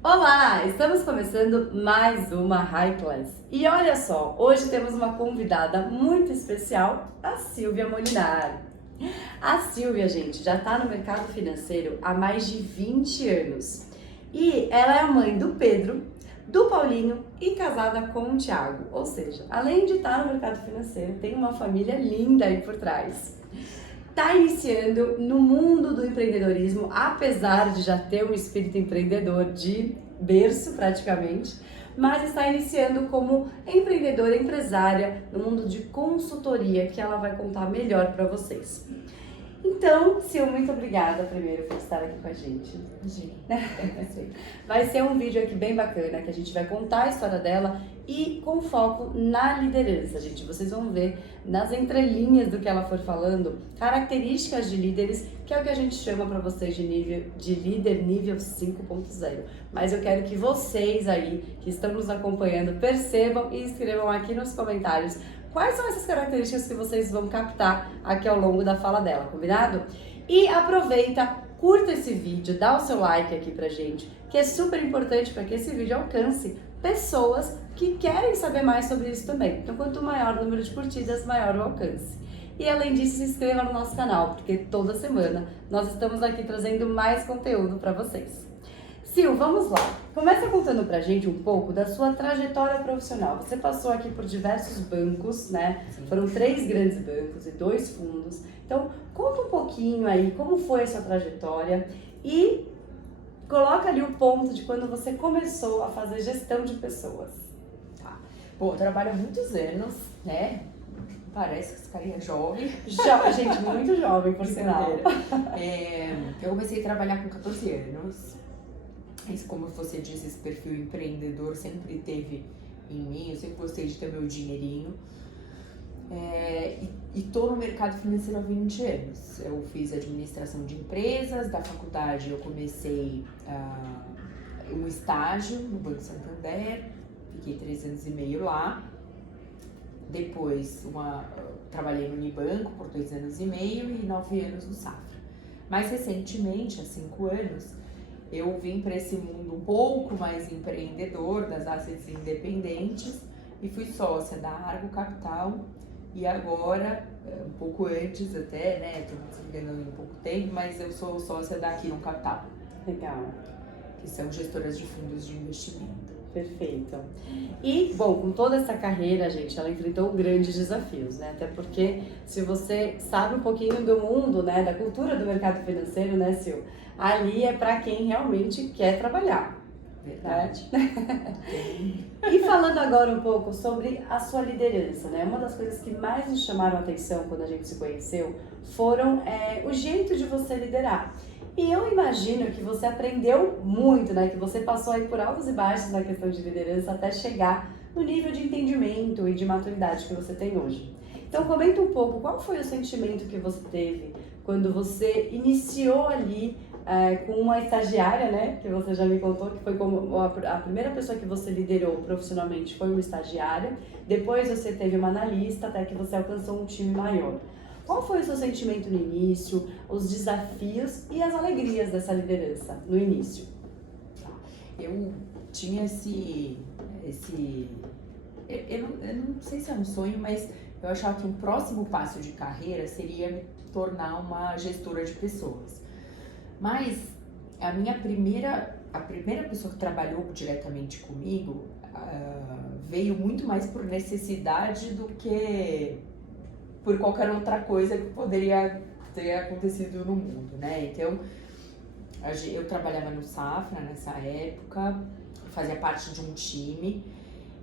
Olá, estamos começando mais uma High Class. E olha só, hoje temos uma convidada muito especial, a Silvia Molinari. A Silvia, gente, já está no mercado financeiro há mais de 20 anos. E ela é a mãe do Pedro, do Paulinho e casada com o Thiago. Ou seja, além de estar no mercado financeiro, tem uma família linda aí por trás. Está iniciando no mundo do empreendedorismo, apesar de já ter um espírito empreendedor de berço praticamente, mas está iniciando como empreendedora, empresária no mundo de consultoria, que ela vai contar melhor para vocês. Então, Sil, muito obrigada primeiro por estar aqui com a gente. Vai ser um vídeo aqui bem bacana, que a gente vai contar a história dela e com foco na liderança, gente. Vocês vão ver nas entrelinhas do que ela for falando, características de líderes, que é o que a gente chama para vocês de líder nível 5.0. Mas eu quero que vocês aí, que estão nos acompanhando, percebam e escrevam aqui nos comentários quais são essas características que vocês vão captar aqui ao longo da fala dela, combinado? E aproveita, curta esse vídeo, dá o seu like aqui pra gente, que é super importante para que esse vídeo alcance pessoas que querem saber mais sobre isso também. Então, quanto maior o número de curtidas, maior o alcance. E além disso, se inscreva no nosso canal, porque toda semana nós estamos aqui trazendo mais conteúdo para vocês. Sil, vamos lá. Começa contando pra gente um pouco da sua trajetória profissional. Você passou aqui por diversos bancos, né? Sim. Foram 3 grandes bancos e 2 fundos. Então, conta um pouquinho aí como foi a sua trajetória e coloca ali o ponto de quando você começou a fazer gestão de pessoas. Tá. Bom, eu trabalho há muitos anos, né? Parece que esse carinha é jovem. Gente, muito jovem, por sinal. Eu comecei a trabalhar com 14 anos. Mas como você disse, esse perfil empreendedor sempre teve em mim. Eu sempre gostei de ter meu dinheirinho. E tô no mercado financeiro há 20 anos. Eu fiz administração de empresas. Da faculdade eu comecei um estágio no Banco Santander. Fiquei 3 anos e meio lá. Depois trabalhei no Unibanco por 2 anos e meio e 9 anos no Safra. Mais recentemente, há 5 anos, eu vim para esse mundo um pouco mais empreendedor, das assets independentes, e fui sócia da Argo Capital. E agora, um pouco antes até, né, estou me enganando em pouco tempo, mas eu sou sócia da Quiron Capital. Legal. Que são gestoras de fundos de investimento. Perfeito. E, bom, com toda essa carreira, gente, ela enfrentou grandes desafios, né? Até porque se você sabe um pouquinho do mundo, né, da cultura do mercado financeiro, né, Sil? Ali é para quem realmente quer trabalhar. Verdade. E falando agora um pouco sobre a sua liderança, né? Uma das coisas que mais nos chamaram a atenção quando a gente se conheceu foram o jeito de você liderar. E eu imagino que você aprendeu muito, né? Que você passou aí por altos e baixos na questão de liderança até chegar no nível de entendimento e de maturidade que você tem hoje. Então comenta um pouco, qual foi o sentimento que você teve quando você iniciou ali com uma estagiária, né? Que você já me contou que foi como a primeira pessoa que você liderou profissionalmente foi uma estagiária. Depois você teve uma analista até que você alcançou um time maior. Qual foi o seu sentimento no início, os desafios e as alegrias dessa liderança no início? Eu tinha eu não sei se é um sonho, mas eu achava que um próximo passo de carreira seria me tornar uma gestora de pessoas. Mas a primeira pessoa que trabalhou diretamente comigo veio muito mais por necessidade do que por qualquer outra coisa que poderia ter acontecido no mundo, né? Então, eu trabalhava no Safra nessa época, fazia parte de um time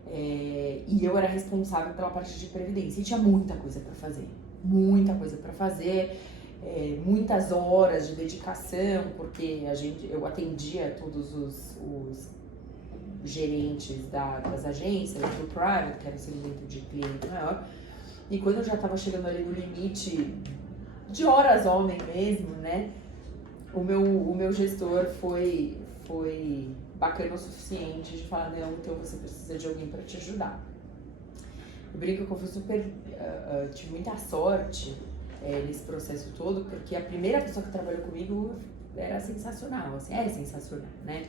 e eu era responsável pela parte de previdência. E tinha muita coisa para fazer, muitas horas de dedicação, porque eu atendia todos os gerentes das agências, do private, que era o segmento de cliente maior. E quando eu já estava chegando ali no limite de horas homem mesmo, né? O meu gestor foi bacana o suficiente de falar, não, então você precisa de alguém para te ajudar. Eu brinco que eu fui tive muita sorte nesse processo todo, porque a primeira pessoa que trabalhou comigo era sensacional, assim, é sensacional, né?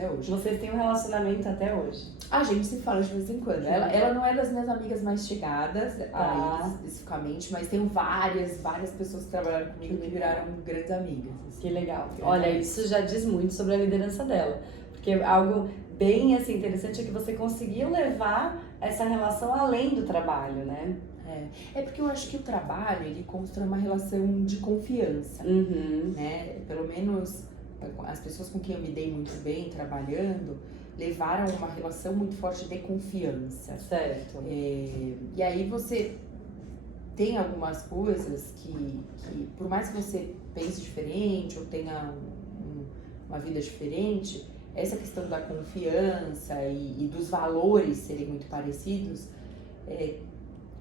até hoje. Vocês têm um relacionamento até hoje? A gente se fala de vez em quando. Ela não é das minhas amigas mais chegadas, aí, especificamente, mas tenho várias pessoas que trabalharam comigo que viraram grandes amigas. Assim. Que legal. Olha, isso já diz muito sobre a liderança dela. Porque algo bem assim, interessante é que você conseguiu levar essa relação além do trabalho, né? É porque eu acho que o trabalho, ele constrói uma relação de confiança, né? Pelo menos as pessoas com quem eu me dei muito bem trabalhando levaram uma relação muito forte de confiança. Certo. E aí você tem algumas coisas que por mais que você pense diferente ou tenha uma vida diferente, essa questão da confiança e dos valores serem muito parecidos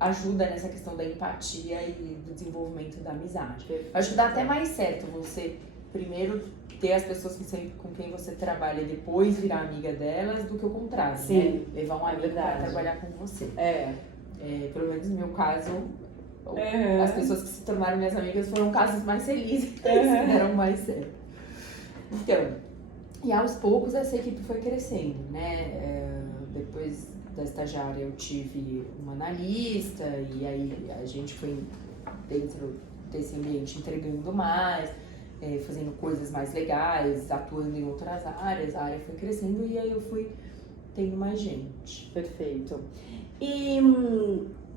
ajuda nessa questão da empatia e do desenvolvimento da amizade. Acho que dá até mais certo você primeiro ter as pessoas com quem você trabalha e depois virar amiga delas do que o contrário, Sim, né? Levar um amigo para trabalhar com você. Pelo menos no meu caso, as pessoas que se tornaram minhas amigas foram casos mais felizes, que deram mais certo. Então, e aos poucos essa equipe foi crescendo, né? Depois da estagiária eu tive uma analista e aí a gente foi dentro desse ambiente entregando mais, fazendo coisas mais legais, atuando em outras áreas, a área foi crescendo e aí eu fui tendo mais gente. Perfeito. E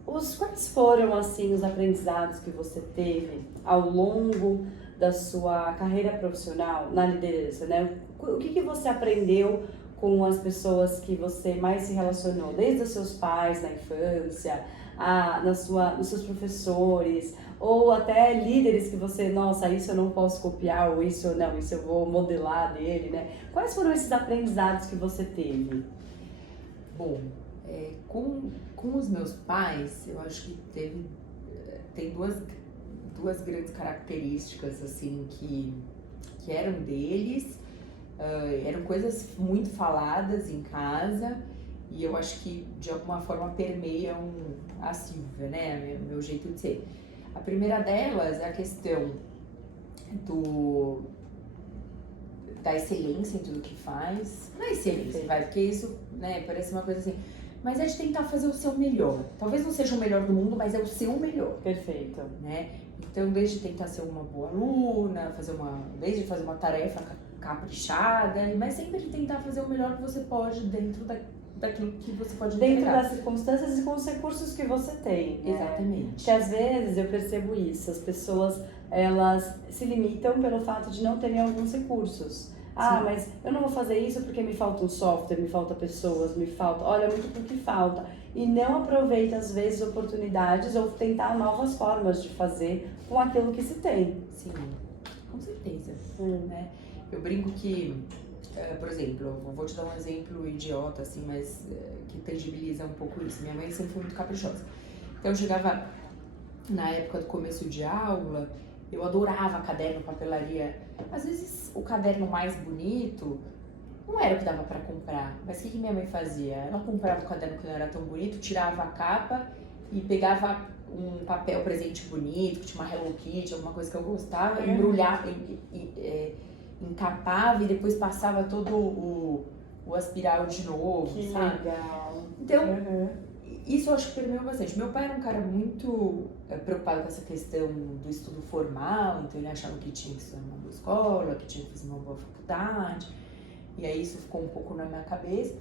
quais foram assim os aprendizados que você teve ao longo da sua carreira profissional na liderança, né? O que você aprendeu com as pessoas que você mais se relacionou, desde os seus pais na infância, nos seus professores, ou até líderes que você, nossa, isso eu não posso copiar, ou isso eu vou modelar dele, né? Quais foram esses aprendizados que você teve? Bom, com os meus pais, eu acho que tem duas grandes características, assim, que eram deles. Eram coisas muito faladas em casa e eu acho que de alguma forma permeiam a Silvia, né? Meu jeito de ser. A primeira delas é a questão da excelência em tudo que faz. Não é excelência, porque isso, né, parece uma coisa assim. Mas é de tentar fazer o seu melhor. Talvez não seja o melhor do mundo, mas é o seu melhor. Perfeito. Né? Então, desde tentar ser uma boa aluna, desde fazer uma tarefa caprichada, mas sempre tentar fazer o melhor que você pode dentro daquilo que você pode entregar. Dentro das circunstâncias e com os recursos que você tem. Né? Exatamente. Porque às vezes eu percebo isso, as pessoas elas se limitam pelo fato de não terem alguns recursos. Sim. Mas eu não vou fazer isso porque me falta um software, me falta pessoas, olha muito porque falta. E não aproveita às vezes oportunidades ou tentar novas formas de fazer com aquilo que se tem. Sim, com certeza. Né? Eu brinco que, por exemplo, eu vou te dar um exemplo idiota, assim, mas que tangibiliza um pouco isso. Minha mãe sempre foi muito caprichosa. Então eu chegava na época do começo de aula, eu adorava caderno, papelaria. Às vezes o caderno mais bonito não era o que dava pra comprar, mas o que minha mãe fazia? Ela comprava o caderno que não era tão bonito, tirava a capa e pegava um papel presente bonito, que tinha uma Hello Kitty, alguma coisa que eu gostava, embrulhava, encapava e depois passava todo o aspiral de novo, que sabe? Legal. Então, isso eu acho que permeou bastante. Meu pai era um cara muito preocupado com essa questão do estudo formal, então ele achava que tinha que estudar numa boa escola, que tinha que fazer uma boa faculdade, e aí isso ficou um pouco na minha cabeça.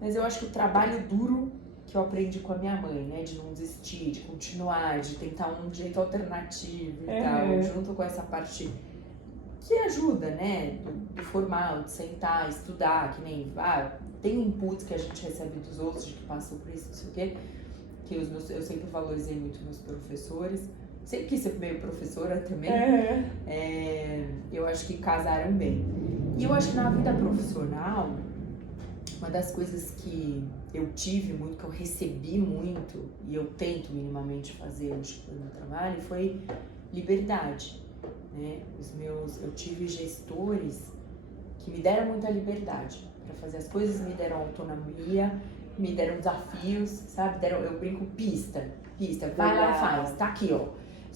Mas eu acho que o trabalho duro que eu aprendi com a minha mãe, né, de não desistir, de continuar, de tentar um jeito alternativo e tal, junto com essa parte que ajuda, né, do formal, de sentar, estudar, que nem, tem inputs que a gente recebe dos outros, de que passou por isso, não sei o quê, que eu sempre valorizei muito meus professores, sempre quis ser meio professora também, eu acho que casaram bem. E eu acho que na vida profissional, uma das coisas que eu tive muito, que eu recebi muito, e eu tento minimamente fazer no meu trabalho, foi liberdade. Né? Eu tive gestores que me deram muita liberdade para fazer as coisas, me deram autonomia, me deram desafios, sabe? Eu brinco pista, vai lá e faz, tá aqui, ó.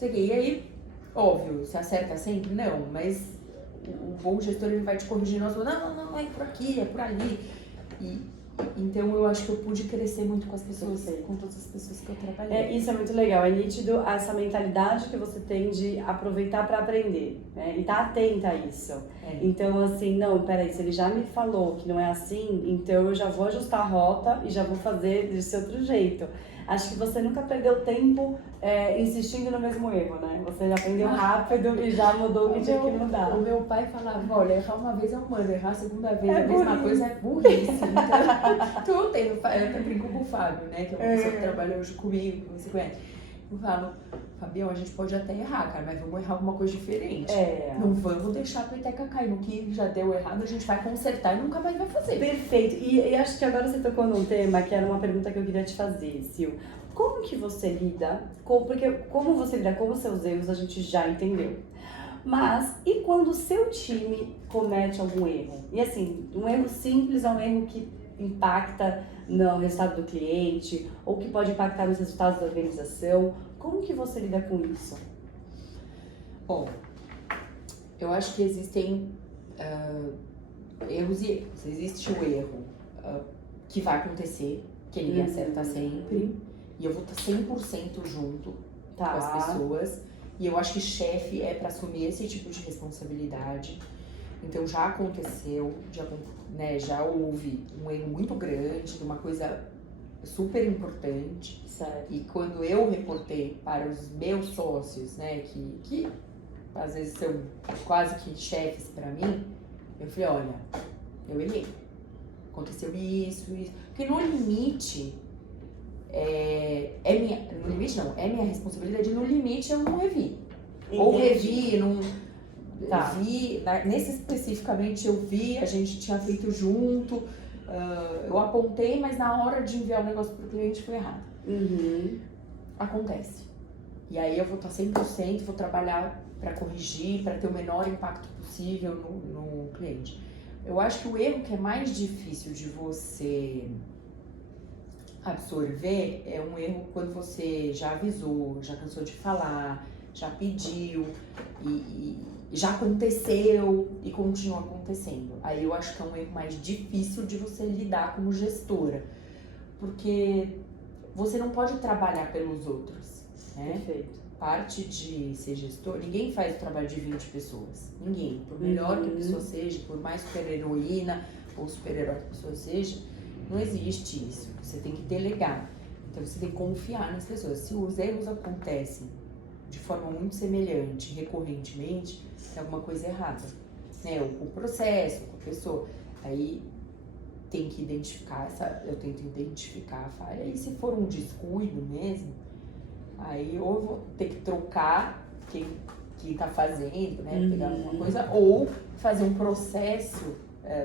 E aí, óbvio, se acerta sempre? Não, mas o bom gestor ele vai te corrigir, não, não, é por aqui, é por ali. Então eu acho que eu pude crescer muito com as pessoas, com todas as pessoas que eu trabalhei. Isso é muito legal, é nítido essa mentalidade que você tem de aproveitar para aprender, né? E tá atenta a isso. Então assim, não, peraí, se ele já me falou que não é assim, então eu já vou ajustar a rota e já vou fazer desse outro jeito. Acho que você nunca perdeu tempo insistindo no mesmo erro, né? Você já aprendeu rápido e já mudou o que tinha que mudar. O meu pai falava, olha, errar uma vez é humano, errar a segunda vez a mesma coisa é burrice. Então eu até brinco com o Fábio, né? Que é uma pessoa que trabalha hoje comigo, que você conhece. Eu falo, Fabião, a gente pode até errar, cara, mas vamos errar alguma coisa diferente. Não vamos deixar a peteca cair. No que já deu errado, a gente vai consertar e nunca mais vai fazer. Perfeito. E acho que agora você tocou num tema que era uma pergunta que eu queria te fazer, Sil. Como que você lida porque como você lida com os seus erros, a gente já entendeu. Mas, e quando o seu time comete algum erro? E assim, um erro simples é um erro que impacta no resultado do cliente ou que pode impactar nos resultados da organização. Como que você lida com isso? Bom, eu acho que existem erros e erros. Existe o erro que vai acontecer, que ninguém acerta sempre, e eu vou estar 100% junto com as pessoas. E eu acho que chefe é para assumir esse tipo de responsabilidade. Então já aconteceu, já houve um erro muito grande, de uma coisa super importante. Certo. E quando eu reportei para os meus sócios, né, que às vezes são quase que chefes para mim, eu falei, olha, eu errei. Aconteceu isso. Porque no limite, é minha responsabilidade, no limite eu não revi. Entendi. Ou revi, não... vi, nesse especificamente eu vi, a gente tinha feito junto, eu apontei, mas na hora de enviar o negócio pro cliente foi errado. Acontece. E aí eu vou estar 100%, vou trabalhar para corrigir, para ter o menor impacto possível no cliente. Eu acho que o erro que é mais difícil de você absorver é um erro quando você já avisou, já cansou de falar, já pediu e já aconteceu e continua acontecendo. Aí eu acho que é um erro mais difícil de você lidar como gestora, porque você não pode trabalhar pelos outros, né? Perfeito. Parte de ser gestor, ninguém faz o trabalho de 20 pessoas, ninguém. Por melhor que a pessoa seja, por mais super heroína ou super-herói que a pessoa seja, não existe isso. Você tem que delegar. Então você tem que confiar nas pessoas. Se os erros acontecem de forma muito semelhante, recorrentemente, tem alguma coisa errada, né? Ou com o processo, com a pessoa. Aí tem que identificar eu tento identificar a falha. E se for um descuido mesmo, aí ou eu vou ter que trocar quem tá fazendo, né? Pegar alguma coisa, ou fazer um processo,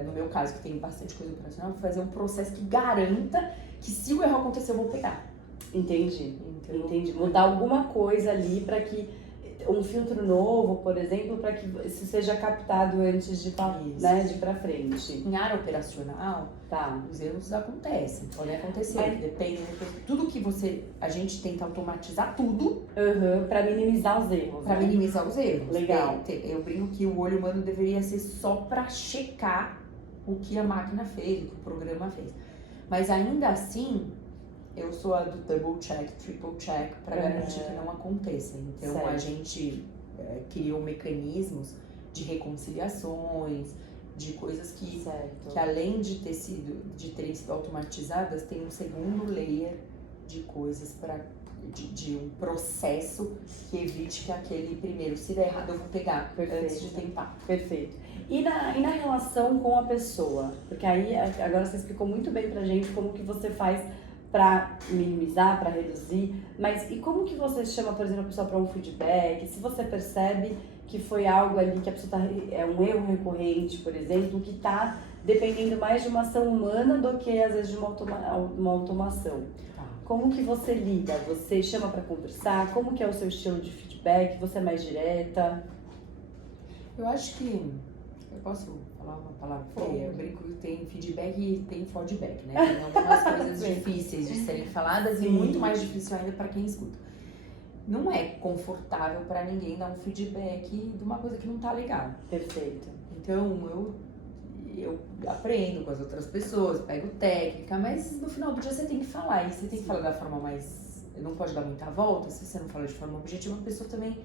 no meu caso, que tem bastante coisa operacional, fazer um processo que garanta que se o erro acontecer, eu vou pegar. Entendi. Mudar alguma coisa ali para que um filtro novo, por exemplo, para que isso seja captado antes de ir para frente. Em área operacional, os erros acontecem, podem acontecer. Depende de tudo que a gente tenta automatizar tudo. Para minimizar os erros. Para minimizar os erros. Legal. Eu brinco que o olho humano deveria ser só para checar o que a máquina fez, o que o programa fez. Mas ainda assim, eu sou a do double check, triple check, para garantir que não aconteça. Então a gente criou mecanismos de reconciliações, de coisas que além de terem sido automatizadas, tem um segundo layer de coisas de um processo que evite que aquele primeiro, se der errado, eu vou pegar antes de tentar. Perfeito. E na relação com a pessoa? Porque aí, agora você explicou muito bem pra gente como que você faz para minimizar, para reduzir, mas e como que você chama, por exemplo, a pessoa para um feedback? Se você percebe que foi algo ali que a pessoa é um erro recorrente, por exemplo, que está dependendo mais de uma ação humana do que às vezes de uma automação. Como que você lida? Você chama para conversar? Como que é o seu estilo de feedback? Você é mais direta? Eu acho que eu posso falar uma palavra feia, eu brinco que tem feedback e tem feedback, né? Tem algumas coisas difíceis de serem faladas e muito mais difícil ainda para quem escuta. não é confortável para ninguém dar um feedback de uma coisa que não tá legal. Perfeito. Então, eu aprendo com as outras pessoas, pego técnica, mas no final do dia você tem que falar. E você tem que falar da forma mais... Não pode dar muita volta. Se você não fala de forma objetiva, a pessoa também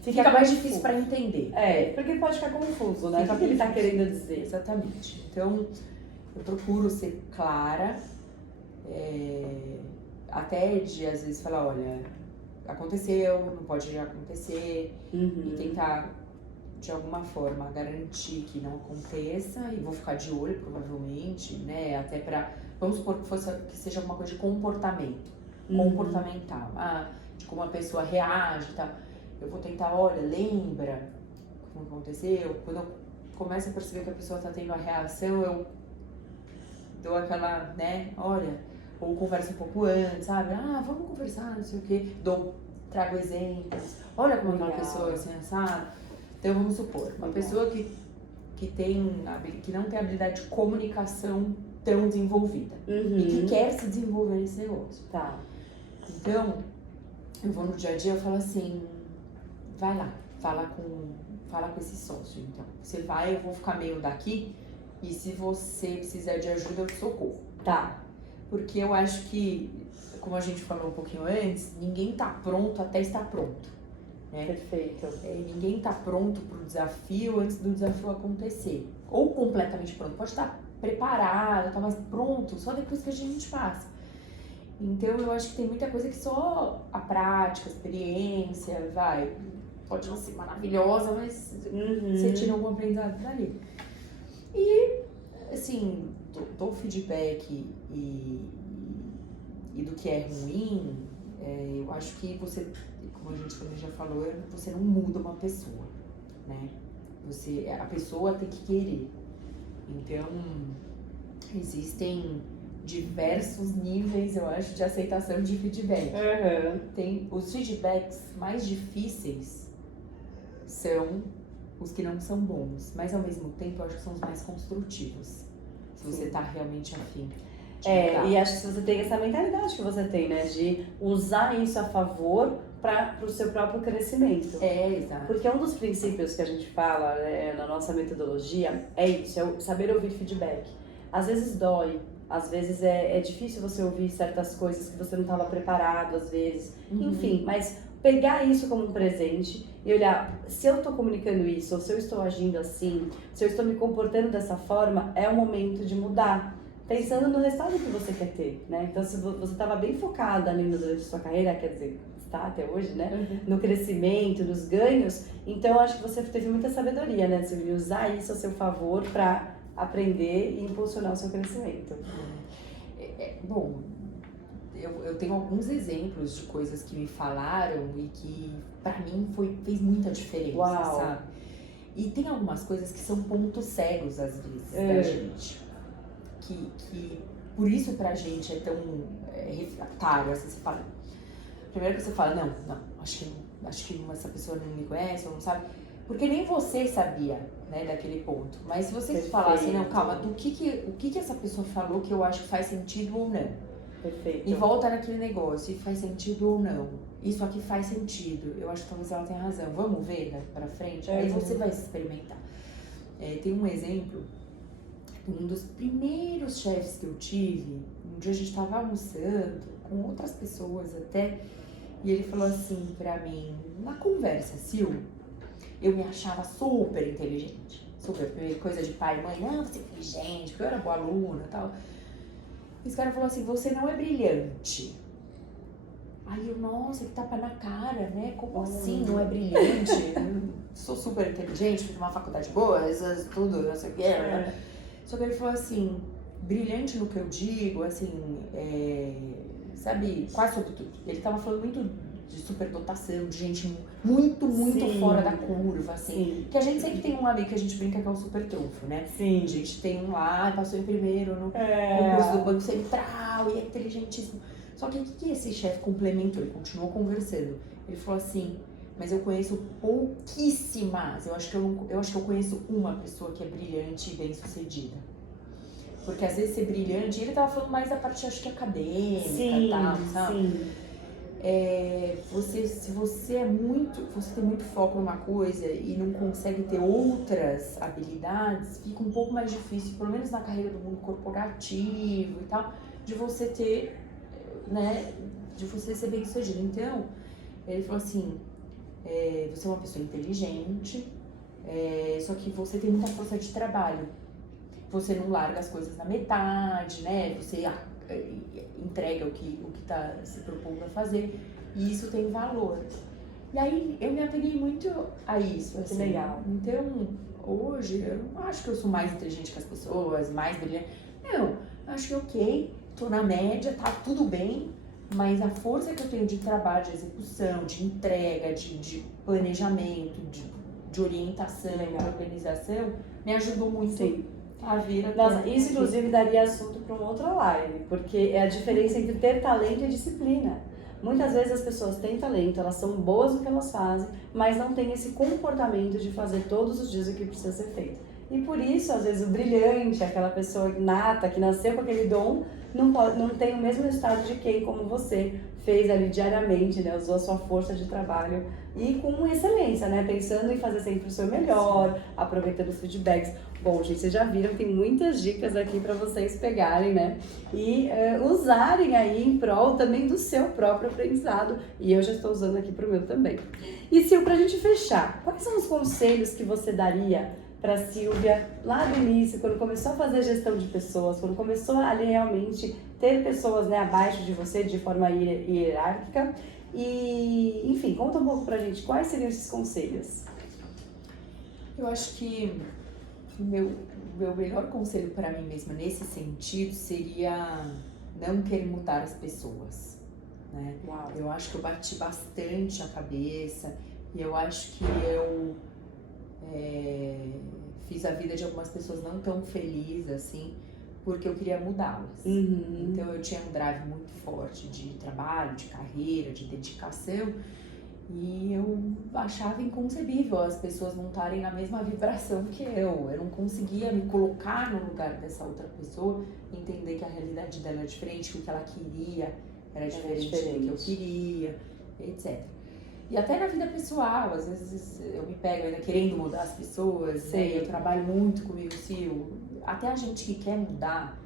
fica mais difícil para entender. Porque pode ficar confuso, né? O que ele tá querendo dizer. Exatamente. Então, eu procuro ser clara, até de, às vezes, falar, olha, aconteceu, não pode acontecer, e tentar, de alguma forma, garantir que não aconteça, e vou ficar de olho, provavelmente, né, até pra, vamos supor que seja alguma coisa de comportamento, comportamental, de como a pessoa reage e tal, eu vou tentar, olha, lembra como aconteceu, quando eu começo a perceber que a pessoa tá tendo a reação, eu dou aquela, né, olha, ou conversa um pouco antes, sabe, vamos conversar, não sei o quê, trago exemplos, olha como aquela pessoa assim, sabe? Então vamos supor, uma pessoa que não tem habilidade de comunicação tão desenvolvida e que quer se desenvolver nesse negócio. Tá. Então, eu vou no dia a dia e falo assim, vai lá, fala com esse sócio, então. Você vai, eu vou ficar meio daqui e se você precisar de ajuda, eu te socorro. Tá. Porque eu acho que, como a gente falou um pouquinho antes, ninguém tá pronto até estar pronto. Né? Perfeito. Ninguém tá pronto pro desafio antes do desafio acontecer. Ou completamente pronto. Pode estar preparado, tá mais pronto, só depois que a gente passa. Então eu acho que tem muita coisa que só a prática, a experiência, pode não ser maravilhosa, mas você tira algum aprendizado dali. E, assim, dou feedback e do que é ruim, eu acho que você, como a gente também já falou, você não muda uma pessoa, né? A pessoa tem que querer. Então, existem diversos níveis, eu acho, de aceitação de feedback. Tem os feedbacks mais difíceis são os que não são bons, mas ao mesmo tempo eu acho que são os mais construtivos. Se você tá realmente afim. E acho que se você tem essa mentalidade que você tem, né? De usar isso a favor para o seu próprio crescimento. Exato. Porque um dos princípios que a gente fala na nossa metodologia é isso, é o saber ouvir feedback. Às vezes dói, às vezes é difícil você ouvir certas coisas que você não estava preparado, às vezes. Enfim, mas pegar isso como um presente e olhar, se eu estou comunicando isso, ou se eu estou agindo assim, se eu estou me comportando dessa forma, é o momento de mudar. Pensando no resultado que você quer ter, né? Então, se você estava bem focada ali durante a sua carreira, quer dizer, está até hoje, né? No crescimento, nos ganhos, então eu acho que você teve muita sabedoria, né? Você usar isso a seu favor para aprender e impulsionar o seu crescimento. Bom, eu tenho alguns exemplos de coisas que me falaram e que, pra mim, fez muita diferença, sabe? E tem algumas coisas que são pontos cegos, às vezes, da gente. Que por isso pra gente é tão refratário, assim, você fala... Primeiro que você fala, não, acho que essa pessoa não me conhece, ou não sabe, porque nem você sabia, né, daquele ponto. Mas se você falar assim, não, calma, o que essa pessoa falou que eu acho que faz sentido ou não? Perfeito. E volta naquele negócio, e faz sentido ou não? Isso aqui faz sentido, eu acho que talvez ela tenha razão, vamos ver daqui pra frente? Aí você vai experimentar. Tem um exemplo. Um dos primeiros chefes que eu tive, um dia a gente estava almoçando com outras pessoas até, e ele falou assim pra mim, na conversa, Sil, eu me achava super inteligente, super, coisa de pai e mãe, não, você é inteligente, porque eu era boa aluna e tal. Esse cara falou assim, você não é brilhante. Aí eu, nossa, que tapa na cara, né? Como assim não é brilhante? Eu sou super inteligente, fiz uma faculdade boa, tudo, não sei o que, né? Só que ele falou assim, brilhante no que eu digo, assim, sabe, quase sobre tudo. Ele tava falando muito de superdotação, de gente muito fora da curva, assim. Que a gente sempre tem um amigo que a gente brinca que é o super trunfo, né? Sim. A gente tem um lá, passou em primeiro no concurso do Banco Central e é inteligentíssimo. Só que o que esse chefe complementou? Ele continuou conversando. Ele falou assim, mas eu conheço pouquíssimas. Eu acho que eu conheço uma pessoa que é brilhante e bem sucedida. Porque às vezes ser brilhante, ele tava falando mais da parte, acho que acadêmica e tal, sabe? Sim. se você tem muito foco numa coisa e não consegue ter outras habilidades, fica um pouco mais difícil, pelo menos na carreira do mundo corporativo e tal, de você ter, né, de você ser bem sucedido. Então, ele falou assim, você é uma pessoa inteligente, só que você tem muita força de trabalho. Você não larga as coisas na metade, né? Você entrega o que tá se propondo a fazer. E isso tem valor. E aí eu me apeguei muito a isso. Que legal. Então, hoje, eu não acho que eu sou mais inteligente que as pessoas, mais brilhante. Não, eu acho que ok, tô na média, tá tudo bem. Mas a força que eu tenho de trabalho, de execução, de entrega, de planejamento, de orientação, de organização, me ajudou muito. Sim. A vir até. Nossa, isso inclusive daria assunto para uma outra live, porque é a diferença entre ter talento e disciplina. Muitas vezes as pessoas têm talento, elas são boas no que elas fazem, mas não têm esse comportamento de fazer todos os dias o que precisa ser feito. E por isso, às vezes, o brilhante, aquela pessoa nata, que nasceu com aquele dom, não tem o mesmo resultado de quem, como você, fez ali diariamente, né? Usou a sua força de trabalho e com excelência, né? Pensando em fazer sempre o seu melhor, aproveitando os feedbacks. Bom, gente, vocês já viram, tem muitas dicas aqui para vocês pegarem, né? E usarem aí em prol também do seu próprio aprendizado. E eu já estou usando aqui pro meu também. E Sil, pra gente fechar, quais são os conselhos que você daria para Silvia lá do início, quando começou a fazer gestão de pessoas, quando começou a realmente ter pessoas, né, abaixo de você de forma hierárquica? E, enfim, conta um pouco pra gente quais seriam esses conselhos. Eu acho que o meu melhor conselho para mim mesma nesse sentido seria não querer mudar as pessoas, né? Uau. Eu acho que eu bati bastante a cabeça e eu acho que eu fiz a vida de algumas pessoas não tão feliz assim, porque eu queria mudá-las. Uhum. Então eu tinha um drive muito forte de trabalho, de carreira, de dedicação, e eu achava inconcebível as pessoas não estarem na mesma vibração que eu. Eu não conseguia me colocar no lugar dessa outra pessoa, entender que a realidade dela é diferente, que o que ela queria era diferente do que eu queria, etc. E até na vida pessoal, às vezes eu me pego ainda querendo mudar as pessoas, né? Eu trabalho muito comigo, Sil. Até a gente que quer mudar,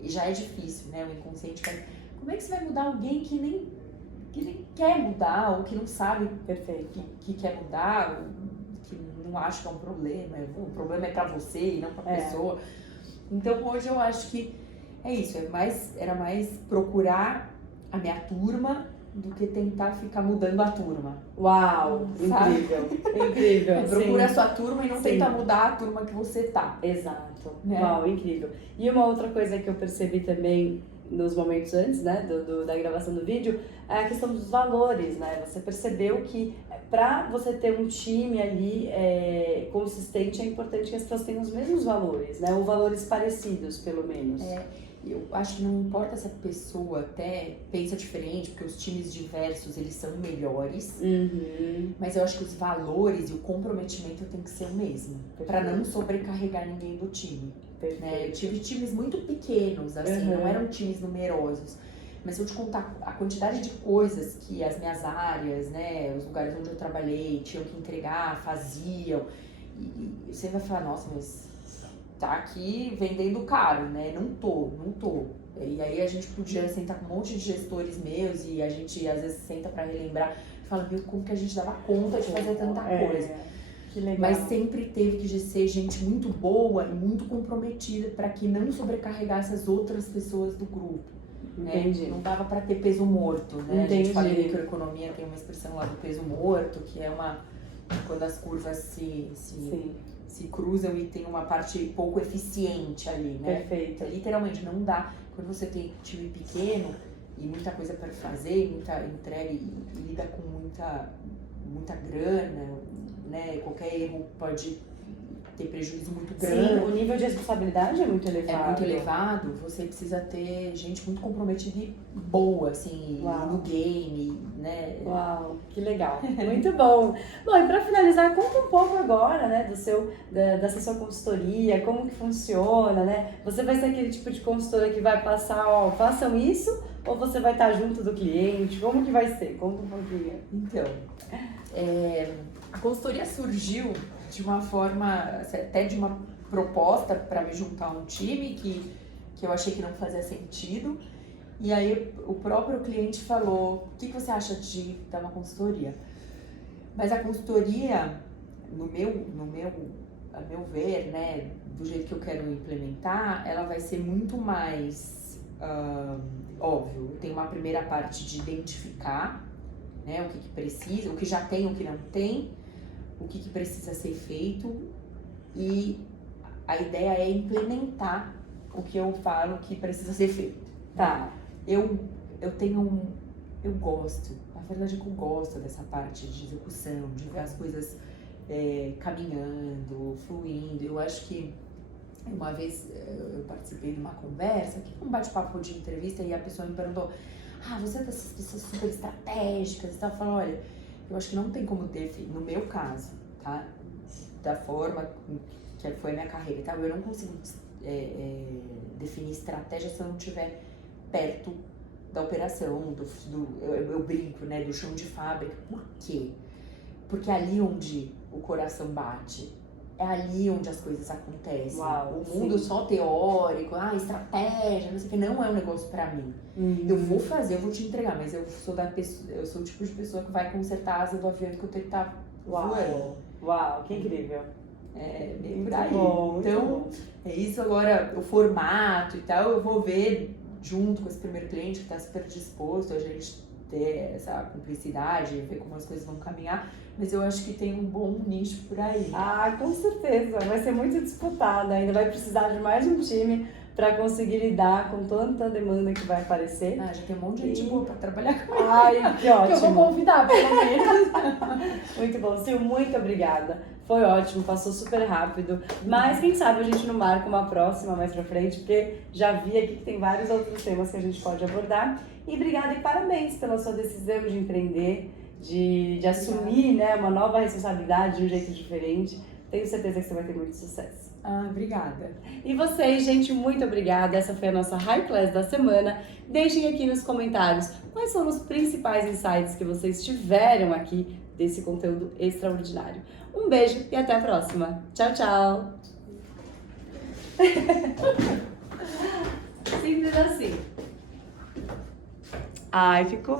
que já é difícil, né? O inconsciente quer... Como é que você vai mudar alguém que nem quer mudar, ou que não sabe que quer mudar, ou que não acha que é um problema? O problema é pra você e não pra pessoa. Então hoje eu acho que é isso, era mais procurar a minha turma do que tentar ficar mudando a turma. Uau, sabe? incrível, incrível. Procura a sua turma e não tenta mudar a turma que você tá. Exato, né? Uau, incrível. E uma outra coisa que eu percebi também nos momentos antes, né, da gravação do vídeo, é a questão dos valores, né? Você percebeu que para você ter um time ali consistente, é importante que as pessoas tenham os mesmos valores, né? Ou valores parecidos, pelo menos. Eu acho que não importa se a pessoa até pensa diferente, porque os times diversos, eles são melhores, mas eu acho que os valores e o comprometimento tem que ser o mesmo, para não sobrecarregar ninguém do time. Né? Eu tive times muito pequenos, assim, não eram times numerosos, mas se eu te contar a quantidade de coisas que as minhas áreas, né, os lugares onde eu trabalhei, tinham que entregar, faziam, e você vai falar, nossa, mas tá aqui vendendo caro, né? Não tô. E aí a gente podia sentar com um monte de gestores meus e a gente às vezes senta pra relembrar e fala, viu, como que a gente dava conta de fazer tanta coisa. Que legal. Mas sempre teve que ser gente muito boa e muito comprometida para que não sobrecarregasse as outras pessoas do grupo. Entendi. Né? Não dava para ter peso morto, né? Entendi. A gente fala em microeconomia, tem uma expressão lá do peso morto, que é quando as curvas se cruzam e tem uma parte pouco eficiente ali, né? Perfeito. Literalmente, não dá. Quando você tem time pequeno e muita coisa para fazer, muita entrega e lida com muita grana, né? Qualquer erro pode ter prejuízo muito Sim, grande. o nível de responsabilidade é muito elevado. É muito elevado, você precisa ter gente muito comprometida e boa, assim, Uau. no game, né? Uau, que legal. Muito bom. Bom, e para finalizar, conta um pouco agora, né, dessa sua consultoria, como que funciona, né? Você vai ser aquele tipo de consultora que vai passar, ó, façam isso, ou você vai estar junto do cliente? Como que vai ser? Conta um pouquinho. Então, a consultoria surgiu de uma forma, até de uma proposta para me juntar a um time que eu achei que não fazia sentido. E aí o próprio cliente falou, o que você acha de dar uma consultoria? Mas a consultoria, a meu ver, né, do jeito que eu quero implementar, ela vai ser muito mais óbvio. Tem uma primeira parte de identificar, né, o que precisa, o que já tem, o que não tem, o que precisa ser feito, e a ideia é implementar o que eu falo que precisa ser feito. Tá. Eu gosto, na verdade eu gosto dessa parte de execução, de ver as coisas caminhando, fluindo. Eu acho que uma vez eu participei de uma conversa, um bate-papo de entrevista, e a pessoa me perguntou, você é dessas pessoas super estratégicas e tal. Eu falo, olha, eu acho que não tem como definir, no meu caso, tá? Da forma que foi a minha carreira e tal, eu não consigo definir estratégia se eu não estiver perto da operação, eu brinco, né, do chão de fábrica. Por quê? Porque é ali onde o coração bate, é ali onde as coisas acontecem. Uau, o mundo sim. só teórico, estratégia, não sei o que, não é um negócio pra mim. Eu vou fazer, eu vou te entregar, mas eu sou o tipo de pessoa que vai consertar a asa do avião que eu tenho que estar voando. Uau, que incrível. É meio Muito por aí. bom, muito Então, bom. é isso. Agora, o formato e tal, eu vou ver junto com esse primeiro cliente que está super disposto a gente ter essa cumplicidade, ver como as coisas vão caminhar, mas eu acho que tem um bom nicho por aí. Com certeza, vai ser muito disputada, ainda vai precisar de mais um time para conseguir lidar com tanta demanda que vai aparecer. Já tem um monte de gente boa para trabalhar com ele. Ai, que ótimo. Que eu vou convidar, pelo menos. Muito bom, Sil, muito obrigada. Foi ótimo, passou super rápido. Mas quem sabe a gente não marca uma próxima mais pra frente, porque já vi aqui que tem vários outros temas que a gente pode abordar. E obrigada e parabéns pela sua decisão de empreender, de assumir, né, uma nova responsabilidade de um jeito diferente. Tenho certeza que você vai ter muito sucesso. Obrigada. E vocês, gente, muito obrigada. Essa foi a nossa High Class da semana. Deixem aqui nos comentários quais foram os principais insights que vocês tiveram aqui desse conteúdo extraordinário. Um beijo e até a próxima. Tchau, tchau! Simples assim. Ai, ficou